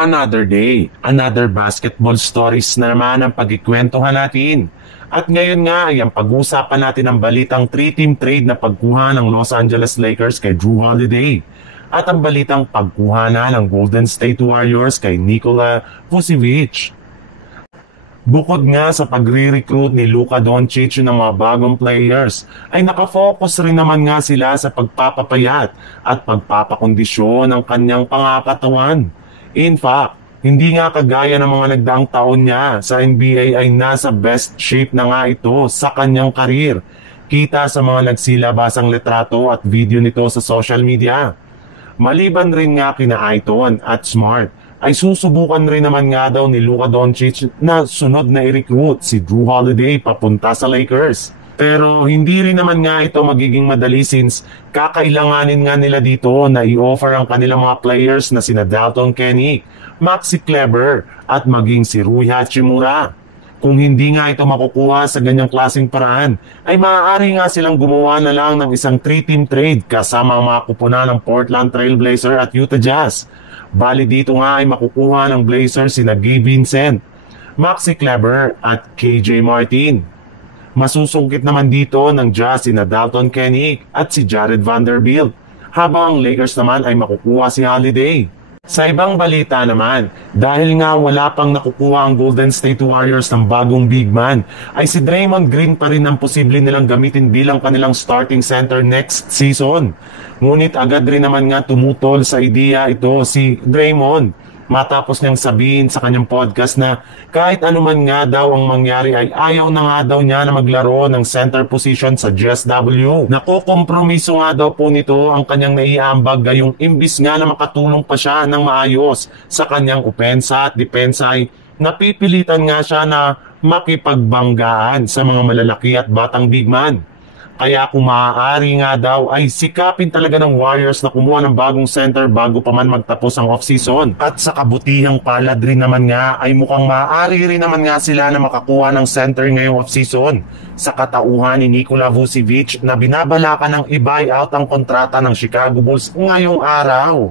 Another day, another basketball stories na naman ang pagkikwentuhan natin. At ngayon nga ay ang pag-uusapan natin ang balitang 3-team trade na pagkuha ng Los Angeles Lakers kay Jrue Holiday. At ang balitang pagkuha na ng Golden State Warriors kay Nikola Vucevic. Bukod nga sa pagre-recruit ni Luka Doncic ng mga bagong players, ay nakafocus rin naman nga sila sa pagpapapayat at pagpapakondisyon ng kanyang pangakatawan. In fact, hindi nga kagaya ng mga nagdaang taon niya sa NBA ay nasa best shape na nga ito sa kanyang karir. Kita sa mga nagsilabasang litrato at video nito sa social media. Maliban rin nga kina Aiton at Smart, ay susubukan rin naman nga daw ni Luka Doncic na sunod na i-recruit si Jrue Holiday papunta sa Lakers. Pero hindi rin naman nga ito magiging madali since kakailanganin nga nila dito na i-offer ang kanilang mga players na sina Dalton Kenick, Maxi Kleber at maging si Rui Hachimura. Kung hindi nga ito makukuha sa ganyang klaseng paraan, ay maaari nga silang gumawa na lang ng isang 3-team trade kasama ang mga kupunan ng Portland Trail Blazers at Utah Jazz. Bali dito nga ay makukuha ng Blazers sina Gabe Vincent, Maxi Kleber at KJ Martin. Masusungkit naman dito ng Jazz sina Dalton Kenick at si Jared Vanderbilt, habang ang Lakers naman ay makukuha si Holiday. Sa ibang balita naman, dahil nga wala pang nakukuha ang Golden State Warriors ng bagong big man, ay si Draymond Green pa rin ang posible nilang gamitin bilang kanilang starting center next season. Ngunit agad rin naman nga tumutol sa ideya ito si Draymond, matapos niyang sabihin sa kanyang podcast na kahit anuman nga daw ang mangyari ay ayaw na nga daw niya na maglaro ng center position sa GSW. Nakokompromiso nga daw po nito ang kanyang naiambag gayong imbis nga na makatulong pa siya ng maayos sa kanyang opensa at depensa ay napipilitan nga siya na makipagbanggaan sa mga malalaki at batang big man. Kaya kung maaari nga daw ay sikapin talaga ng Warriors na kumuha ng bagong center bago pa man magtapos ang off-season. At sa kabutihang palad rin naman nga ay mukhang maaari rin naman nga sila na makakuha ng center ngayong off-season. Sa katauhan ni Nikola Vucevic na binabalakan ng i-buy out ang kontrata ng Chicago Bulls ngayong araw.